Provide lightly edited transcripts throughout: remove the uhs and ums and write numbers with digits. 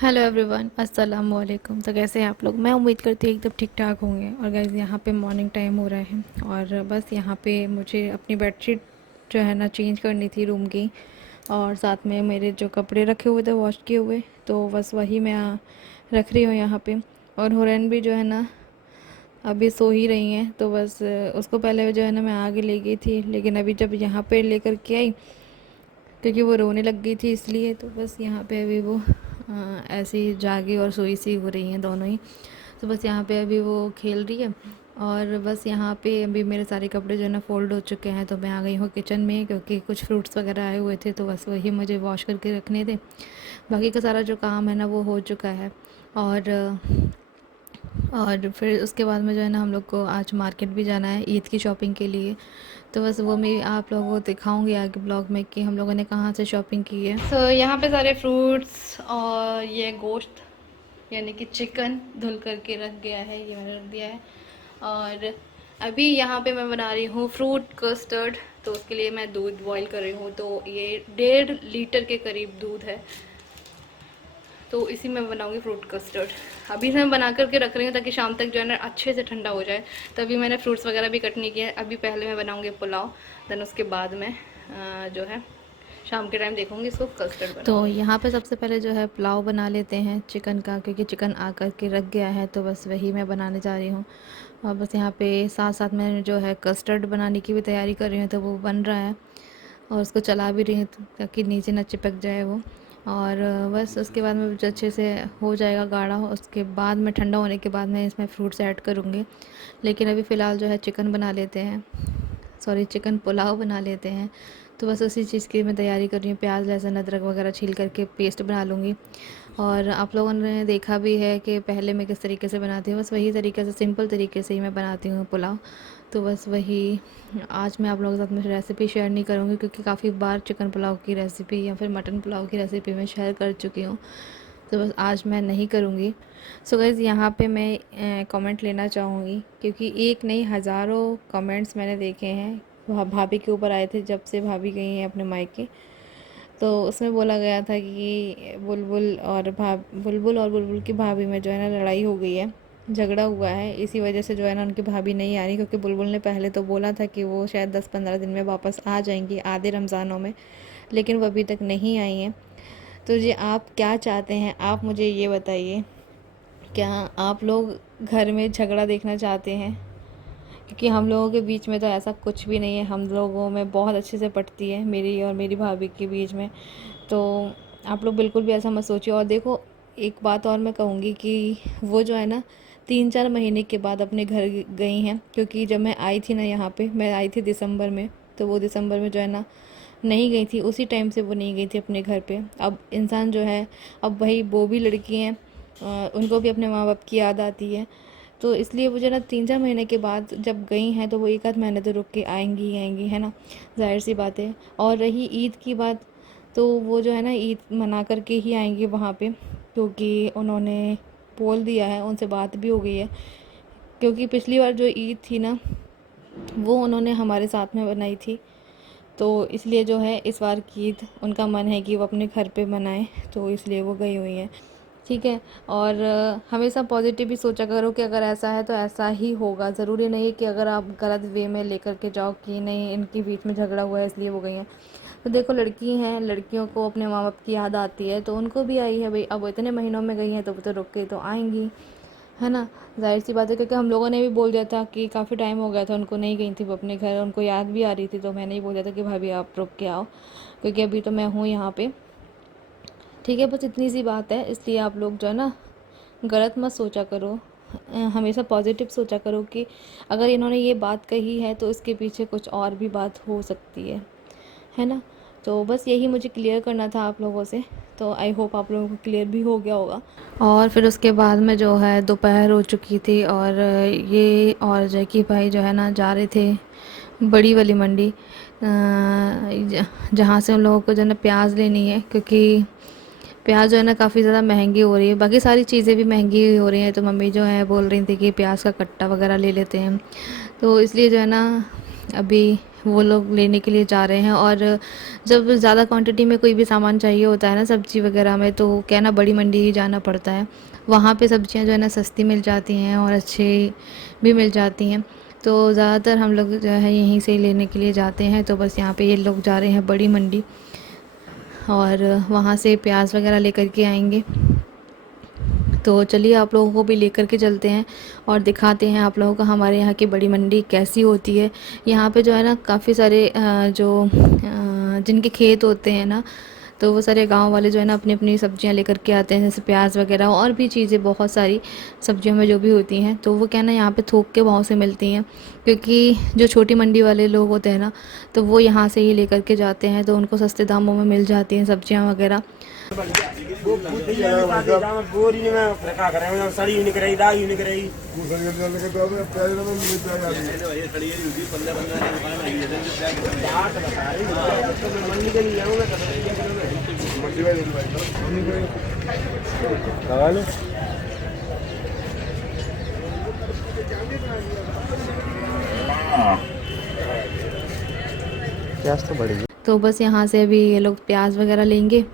Hello everyone, अस्सलाम वालेकुम। तो कैसे हैं आप लोग? मैं उम्मीद करती हूँ एकदम ठीक ठाक होंगे। और गाइस, यहाँ पे मॉर्निंग टाइम हो रहा है और बस यहाँ पे मुझे अपनी बेडशीट जो है ना चेंज करनी थी रूम की। और साथ में मेरे जो कपड़े रखे हुए थे वॉश किए हुए, तो बस वही मैं रख रही हूँ यहाँ पे। और हुरैन भी जो है ना अभी सो ही रही हैं, तो बस उसको पहले जो है ना मैं आगे ले गई थी, लेकिन अभी जब यहाँ पे लेकर के आई क्योंकि वो रोने लग गई थी इसलिए, तो बस यहाँ पे अभी वो ऐसे ही जागी और सोई सी हो रही हैं दोनों ही। तो बस यहाँ पे अभी वो खेल रही है। और बस यहाँ पे अभी मेरे सारे कपड़े जो है ना फ़ोल्ड हो चुके हैं, तो मैं आ गई हूँ किचन में क्योंकि कुछ फ्रूट्स वगैरह आए हुए थे, तो बस वही मुझे वॉश करके रखने थे। बाकी का सारा जो काम है ना वो हो चुका है। और फिर उसके बाद में जो है ना हम लोग को आज मार्केट भी जाना है ईद की शॉपिंग के लिए। तो बस वो मैं आप लोगों को दिखाऊंगी आगे ब्लॉग में कि हम लोगों ने कहाँ से शॉपिंग की है। तो यहाँ पे सारे फ्रूट्स और ये गोश्त यानी कि चिकन धुल करके रख गया है, ये मैंने रख दिया है। और अभी यहाँ पे मैं बना रही हूँ फ्रूट कस्टर्ड। तो उसके लिए मैं दूध बॉईल कर रही हूँ, तो ये 1.5 लीटर के करीब दूध है, तो इसी में बनाऊंगी फ्रूट कस्टर्ड। अभी से मैं बना करके रख रही हूँ ताकि शाम तक जो है ना अच्छे से ठंडा हो जाए। तभी मैंने फ्रूट्स वगैरह भी कट नहीं किया है। अभी पहले मैं बनाऊंगी पुलाव, देन उसके बाद में जो है शाम के टाइम देखूंगी इसको कस्टर्ड बनाऊंगी। तो यहाँ पे सबसे पहले जो है पुलाव बना लेते हैं चिकन का, क्योंकि चिकन आ कर के रख गया है, तो बस वही मैं बनाने जा रही हूँ। और बस यहाँ पे साथ साथ मैं जो है कस्टर्ड बनाने की भी तैयारी कर रही हूँ, तो वो बन रहा है और उसको चला भी रही हूँ ताकि नीचे ना चिपक जाए वो। और बस उसके बाद में जो अच्छे से हो जाएगा गाढ़ा, उसके बाद में ठंडा होने के बाद मैं इसमें फ्रूट्स ऐड करूँगी। लेकिन अभी फ़िलहाल जो है चिकन बना लेते हैं, सॉरी चिकन पुलाव बना लेते हैं। तो बस उसी चीज़ की मैं तैयारी कर रही हूँ, प्याज लहसुन अदरक वगैरह छील करके पेस्ट बना लूँगी। और आप लोगों ने देखा भी है कि पहले मैं किस तरीके से बनाती हूँ, बस वही तरीके से सिंपल तरीके से ही मैं बनाती हूँ पुलाव। तो बस वही आज मैं आप लोगों के साथ में रेसिपी शेयर नहीं करूँगी, क्योंकि काफ़ी बार चिकन पुलाव की रेसिपी या फिर मटन पुलाव की रेसिपी मैं शेयर कर चुकी हूँ, तो बस आज मैं नहीं करूँगी। सो गाइज़, यहाँ पे मैं कमेंट लेना चाहूँगी, क्योंकि एक नहीं हज़ारों कमेंट्स मैंने देखे हैं भाभी के ऊपर आए थे जब से भाभी गई हैं अपने मायके। तो उसमें बोला गया था कि बुलबुल और बुलबुल की भाभी में जो है ना लड़ाई हो गई है, झगड़ा हुआ है, इसी वजह से जो है ना उनकी भाभी नहीं आ रही। क्योंकि बुलबुल ने पहले तो बोला था कि वो शायद 10-15 दिन में वापस आ जाएंगी आधे रमज़ानों में, लेकिन वो अभी तक नहीं आई हैं। तो जी आप क्या चाहते हैं, आप मुझे ये बताइए, क्या आप लोग घर में झगड़ा देखना चाहते हैं? क्योंकि हम लोगों के बीच में तो ऐसा कुछ भी नहीं है, हम लोगों में बहुत अच्छे से पटती है मेरी और मेरी भाभी के बीच में। तो आप लोग बिल्कुल भी ऐसा मत सोचिए। और देखो, एक बात और मैं कहूँगी कि वो जो है ना 3-4 महीने के बाद अपने घर गई हैं, क्योंकि जब मैं आई थी ना यहाँ पे, मैं आई थी दिसंबर में, तो वो दिसंबर में जो है ना नहीं गई थी, उसी टाइम से वो नहीं गई थी अपने घर पे। अब इंसान जो है, अब वही वो भी लड़की हैं, उनको भी अपने माँ बाप की याद आती है। तो इसलिए वो जो है ना 3-4 महीने के बाद जब गई हैं, तो वो 1 आध महीने तो रुक के आएंगी ही आएंगी, है ना, जाहिर सी बात है। और रही ईद की बात, तो वो जो है ना ईद मना करके ही आएंगी वहाँ पे, क्योंकि उन्होंने बोल दिया है, उनसे बात भी हो गई है। क्योंकि पिछली बार जो ईद थी ना वो उन्होंने हमारे साथ में बनाई थी, तो इसलिए जो है इस बार की ईद उनका मन है कि वो अपने घर पे मनाएं, तो इसलिए वो गई हुई हैं। ठीक है। और हमेशा पॉजिटिव ही सोचा करो कि अगर ऐसा है तो ऐसा ही होगा। ज़रूरी नहीं है कि अगर आप गलत वे में लेकर के जाओ कि नहीं इनके बीच में झगड़ा हुआ है इसलिए वो गई हैं। तो देखो, लड़की हैं, लड़कियों को अपने माँ बाप की याद आती है, तो उनको भी आई है भाई। अब वो इतने महीनों में गई हैं तो वो तो रुक के तो आएंगी, है ना, जाहिर सी बात है। क्योंकि हम लोगों ने भी बोल दिया था कि काफ़ी टाइम हो गया था उनको नहीं गई थी वो अपने घर, उनको याद भी आ रही थी, तो मैंने ही बोल दिया था कि भाभी आप रुक के आओ, क्योंकि अभी तो मैं हूँ यहाँ पे। ठीक है, बस इतनी सी बात है। इसलिए आप लोग जो है ना गलत मत सोचा करो, हमेशा पॉजिटिव सोचा करो कि अगर इन्होंने ये बात कही है तो इसके पीछे कुछ और भी बात हो सकती है ना। तो बस यही मुझे क्लियर करना था आप लोगों से, तो आई होप आप लोगों को क्लियर भी हो गया होगा। और फिर उसके बाद में जो है दोपहर हो चुकी थी, और ये और जैकी भाई जो है ना जा रहे थे बड़ी वाली मंडी, जहाँ से उन लोगों को जो है ना प्याज लेनी है, क्योंकि प्याज जो है ना काफ़ी ज़्यादा महंगी हो रही है, बाकी सारी चीज़ें भी महंगी हो रही हैं। तो मम्मी जो है बोल रही थी कि प्याज का कट्टा वगैरह ले लेते हैं, तो इसलिए जो है ना अभी वो लोग लेने के लिए जा रहे हैं। और जब ज़्यादा क्वांटिटी में कोई भी सामान चाहिए होता है ना सब्ज़ी वगैरह में, तो क्या ना बड़ी मंडी ही जाना पड़ता है। वहाँ पे सब्ज़ियाँ जो है ना सस्ती मिल जाती हैं और अच्छी भी मिल जाती हैं। तो ज़्यादातर हम लोग जो है यहीं से ही लेने के लिए जाते हैं। तो बस यहाँ पे ये लोग जा रहे हैं बड़ी मंडी और वहाँ से प्याज वगैरह लेकर के आएंगे। तो चलिए आप लोगों को भी लेकर के चलते हैं और दिखाते हैं आप लोगों को हमारे यहाँ की बड़ी मंडी कैसी होती है। यहाँ पे जो है ना काफ़ी सारे जिनके खेत होते हैं ना, तो वो सारे गांव वाले जो है ना अपनी अपनी सब्जियां लेकर के आते हैं, जैसे प्याज वगैरह और भी चीज़ें बहुत सारी सब्जियों में जो भी होती हैं, तो वो क्या ना यहाँ पे थोक के भाव से मिलती हैं। क्योंकि जो छोटी मंडी वाले लोग होते हैं ना, तो वो यहाँ से ही लेकर के जाते हैं, तो उनको सस्ते दामों में मिल जाती हैं सब्जियाँ वगैरह। प्याज तो बढ़ी। तो बस यहाँ से अभी ये लोग प्याज वगैरह लेंगे।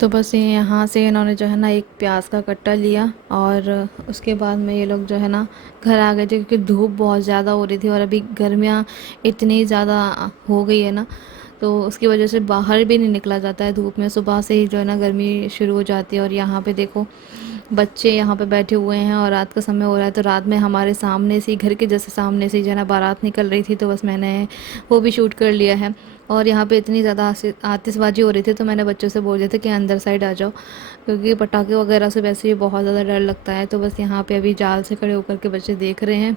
तो बस ये यहाँ से इन्होंने जो है ना एक प्याज का कट्टा लिया और उसके बाद में ये लोग जो है ना घर आ गए थे, क्योंकि धूप बहुत ज़्यादा हो रही थी और अभी गर्मियाँ इतनी ज़्यादा हो गई है ना, तो उसकी वजह से बाहर भी नहीं निकला जाता है धूप में। सुबह से ही जो है ना गर्मी शुरू हो जाती है। और यहाँ पे देखो बच्चे यहाँ पे बैठे हुए हैं और रात का समय हो रहा है, तो रात में हमारे सामने से घर के जैसे सामने से जो है ना बारात निकल रही थी, तो बस मैंने वो भी शूट कर लिया है। और यहाँ पे इतनी ज़्यादा आतिशबाजी हो रही थी, तो मैंने बच्चों से बोल दिया था कि अंदर साइड आ जाओ, क्योंकि पटाखे वगैरह से वैसे ही बहुत ज़्यादा डर लगता है। तो बस यहाँ पे अभी जाल से खड़े होकर के बच्चे देख रहे हैं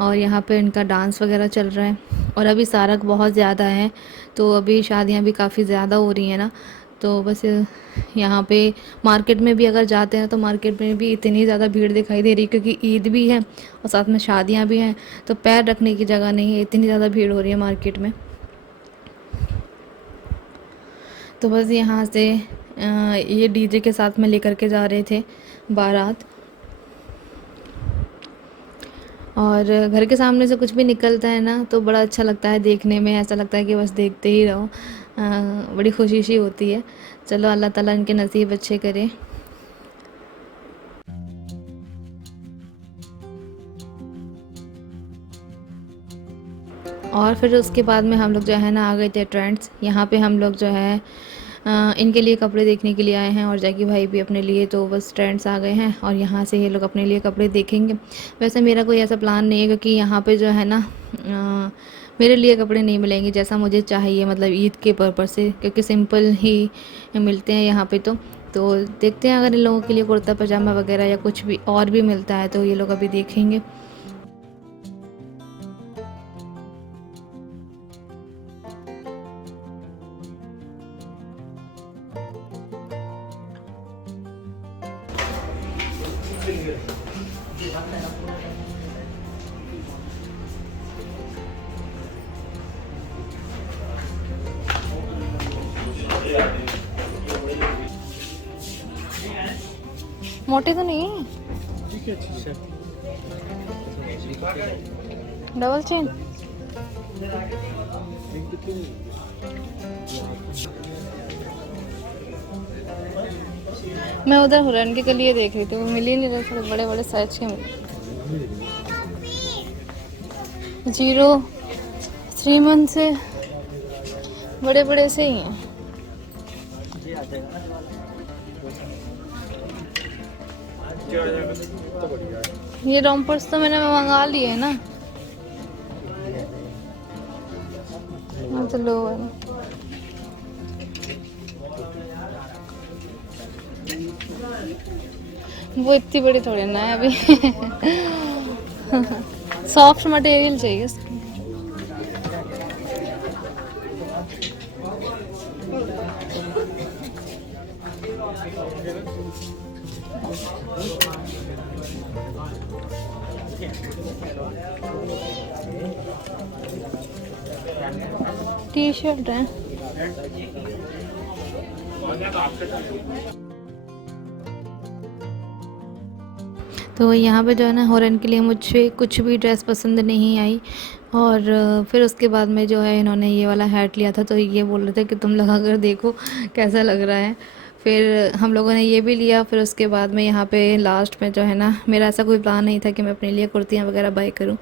और यहाँ पे इनका डांस वगैरह चल रहा है। और अभी सारक बहुत ज़्यादा है, तो अभी शादियाँ भी काफ़ी ज़्यादा हो रही हैं ना, तो बस यहाँ पे मार्केट में भी अगर जाते हैं तो मार्केट में भी इतनी ज़्यादा भीड़ दिखाई दे रही है, क्योंकि ईद भी है और साथ में शादियाँ भी हैं, तो पैर रखने की जगह नहीं है, इतनी ज़्यादा भीड़ हो रही है मार्केट में। तो बस यहाँ से ये डीजे के साथ में लेकर के जा रहे थे बारात। और घर के सामने से कुछ भी निकलता है ना, तो बड़ा अच्छा लगता है देखने में, ऐसा लगता है कि बस देखते ही रहो। बड़ी खुशी सी होती है। चलो अल्लाह ताला इनके नसीब अच्छे करे। और फिर उसके बाद में हम लोग जो है ना आ गए थे ट्रेंड्स। यहाँ पे हम लोग जो है इनके लिए कपड़े देखने के लिए आए हैं और जैकी भाई भी अपने लिए, तो बस ट्रेंड्स आ गए हैं और यहाँ से ये लोग अपने लिए कपड़े देखेंगे। वैसे मेरा कोई ऐसा प्लान नहीं है, क्योंकि यहाँ पे जो है ना मेरे लिए कपड़े नहीं मिलेंगे जैसा मुझे चाहिए, मतलब ईद के पर्पज़ से, क्योंकि सिंपल ही मिलते हैं यहाँ पे। तो देखते हैं अगर इन लोगों के लिए कुर्ता पजामा वगैरह या कुछ भी और भी मिलता है, तो ये लोग अभी देखेंगे। मोटे तो नहीं है, डबल चेन। मैं उधर हुरन के लिए देख रही थी, वो मिल ही नहीं रहे, थोड़े बड़े बड़े साइज के मिले। 0-3 मंथ से बड़े बड़े से ही हैं। ये रोम्पर्स तो मैंने मंगा लिए है ना, तो लो है ना। वो इतनी बड़ी थोड़ी ना है अभी। सॉफ्ट मटेरियल चाहिए इसकी। टी शर्ट है। तो यहाँ पे जो है ना हॉरन के लिए मुझे कुछ भी ड्रेस पसंद नहीं आई। और फिर उसके बाद में जो है इन्होंने ये वाला हैट लिया था, तो ये बोल रहे थे कि तुम लगा कर देखो कैसा लग रहा है। फिर हम लोगों ने ये भी लिया। फिर उसके बाद में यहाँ पे लास्ट में जो है ना, मेरा ऐसा कोई प्लान नहीं था कि मैं अपने लिए कुर्तियाँ वगैरह बाई करूँ,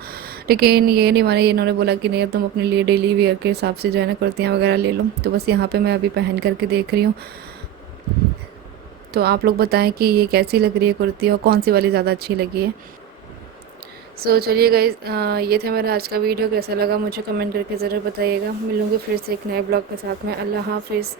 लेकिन ये नहीं माने, इन्होंने बोला कि नहीं तुम अपने लिए डेली वेयर के हिसाब से जो है ना कुर्तियाँ वगैरह ले लो। तो बस यहाँ पे मैं अभी पहन करके देख रही हूँ। तो आप लोग बताएं कि ये कैसी लग रही है कुर्ती और कौन सी वाली ज़्यादा अच्छी लगी है। सो चलिए गाइस, ये था मेरा आज का वीडियो। कैसा लगा मुझे कमेंट करके ज़रूर बताइएगा। मिलूँगी फिर से एक नए ब्लॉग के साथ में। अल्लाह हाफिज़।